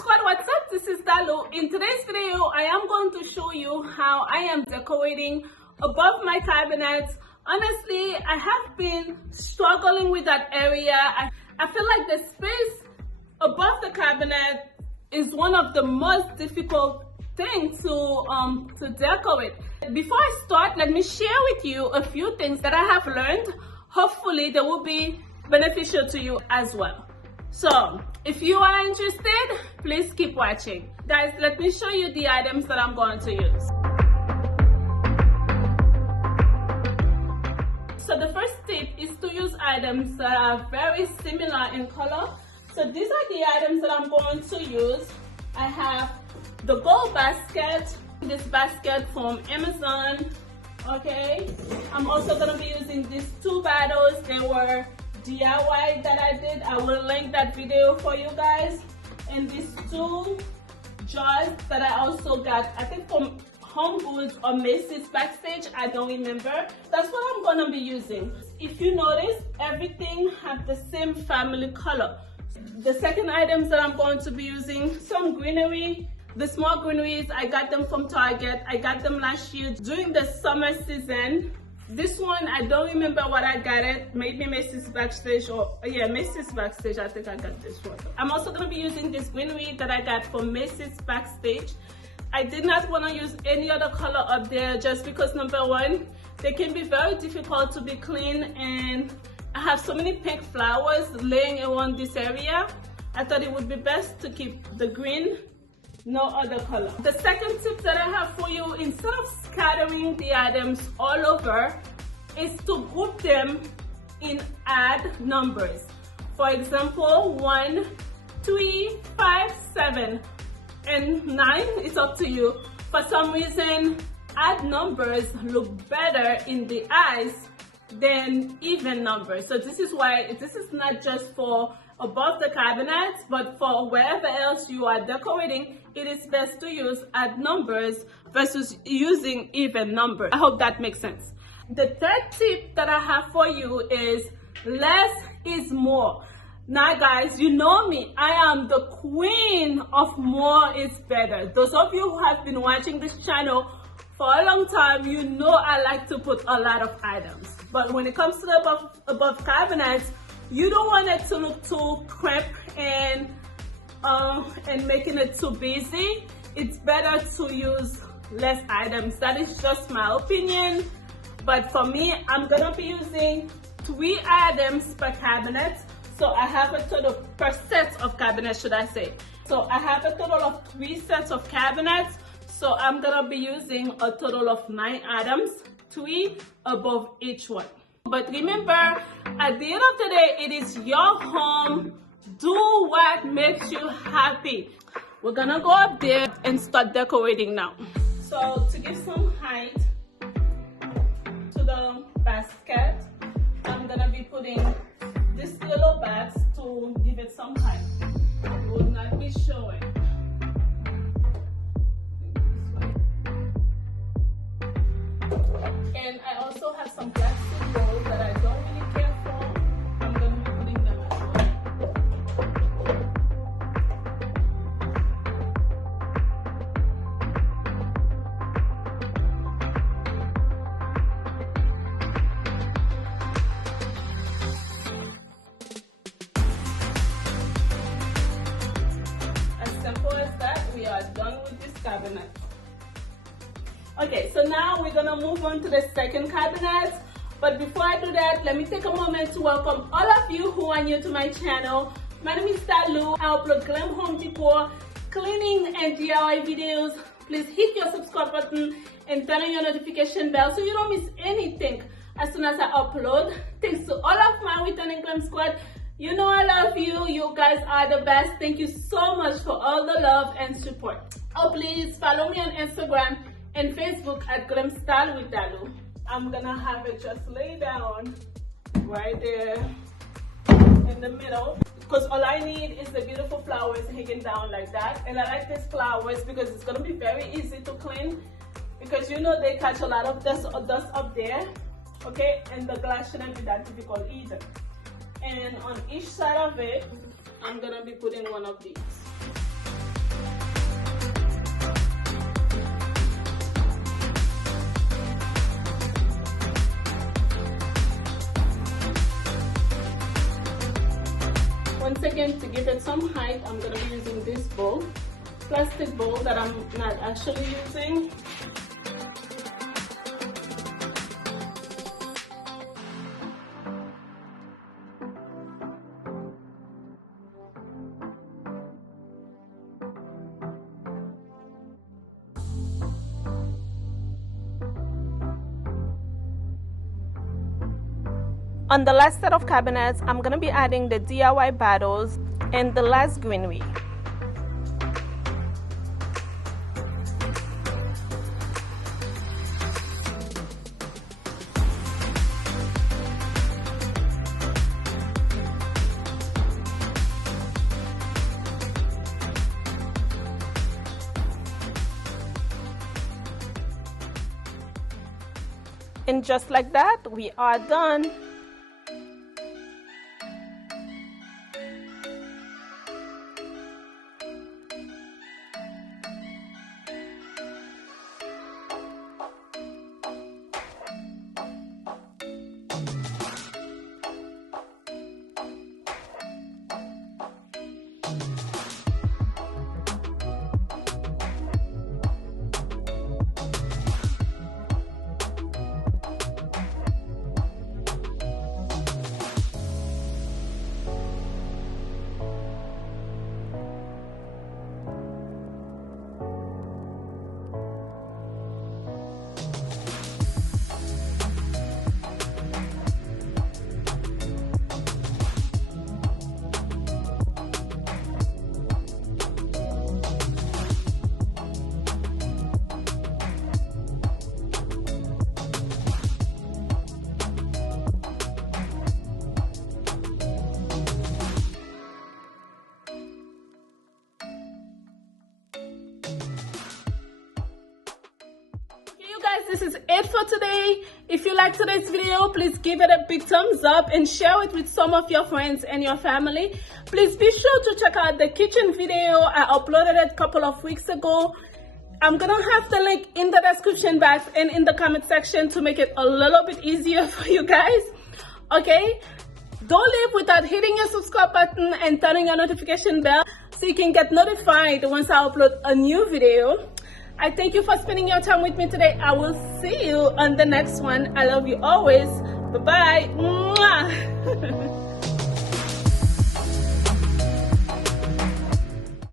Squad, what's up? This is Dalu. In today's video, I am going to show you how I am decorating above my cabinets. Honestly, I have been struggling with that area. I feel like the space above the cabinet is one of the most difficult things to decorate. Before I start, let me share with you a few things that I have learned. Hopefully, they will be beneficial to you as well. So, if you are interested, please keep watching. Guys, let me show you the items that I'm going to use. So the first tip is to use items that are very similar in color. So these are the items that I'm going to use. I have the gold basket, this basket from Amazon, okay? I'm also gonna be using these two bottles. They were DIY that I did. I will link that video for you guys. And these two jars that I also got, I think from Home Goods or Macy's Backstage, I don't remember. That's what I'm gonna be using. If you notice, everything have the same family color. The second items that I'm going to be using, some greenery. The small greeneries, I got them from Target. I got them last year during the summer season. This one, I don't remember what I got it. Maybe Macy's Backstage or, yeah, Macy's Backstage, I think I got this one. I'm also gonna be using this greenery that I got from Macy's Backstage. I did not wanna use any other color up there just because number one, they can be very difficult to be clean and I have so many pink flowers laying around this area. I thought it would be best to keep the green, no other color. The second tip that I have for you, instead of scattering the items all over, is to group them in odd numbers. For example, 1, 3, 5, 7, and 9, it's up to you. For some reason, odd numbers look better in the eyes than even numbers. So this is why this is not just for above the cabinets, but for wherever else you are decorating, it is best to use odd numbers versus using even numbers. I hope that makes sense. The third tip that I have for you is less is more. Now guys, you know me, I am the queen of more is better. Those of you who have been watching this channel for a long time, you know I like to put a lot of items. But when it comes to the above cabinets, you don't want it to look too cramped and making it too busy. It's better to use less items. That is just my opinion. But for me, I'm gonna be using 3 items per cabinet. So I have a total per set of cabinets, should I say. So I have a total of 3 sets of cabinets. So I'm gonna be using a total of 9 items, 3 above each one. But remember, at the end of the day, it is your home. Do what makes you happy. We're gonna go up there and start decorating now. So to give some height to the basket, I'm gonna be putting this little box to give it some height. It will not be showing. And I also have some plastic rolls that I don't really care for. I'm going to be putting them as well. As simple as that, we are done with this cabinet. Okay, so now we're gonna move on to the second cabinet. But before I do that, let me take a moment to welcome all of you who are new to my channel. My name is Dalu. I upload glam home decor, cleaning and DIY videos. Please hit your subscribe button and turn on your notification bell so you don't miss anything as soon as I upload. Thanks to all of my returning Glam Squad. You know I love you. You guys are the best. Thank you so much for all the love and support. Oh, please follow me on Instagram and Facebook at Glam Style with Dalu. I'm gonna have it just lay down right there in the middle because all I need is the beautiful flowers hanging down like that. And I like these flowers because it's gonna be very easy to clean because you know they catch a lot of dust up there, okay? And the glass shouldn't be that difficult either. And on each side of it, I'm gonna be putting one of these. Once again, to give it some height, I'm going to be using this bowl, plastic bowl that I'm not actually using. On the last set of cabinets, I'm going to be adding the DIY battles and the last greenery. And just like that, we are done. This is it for today. If you like today's video, please give it a big thumbs up and share it with some of your friends and your family. Please be sure to check out the kitchen video. I uploaded it a couple of weeks ago. I'm gonna have the link in the description box and in the comment section to make it a little bit easier for you guys. Okay, don't leave without hitting your subscribe button and turning your notification bell so you can get notified once I upload a new video. I thank you for spending your time with me today. I will see you on the next one. I love you always. Bye-bye.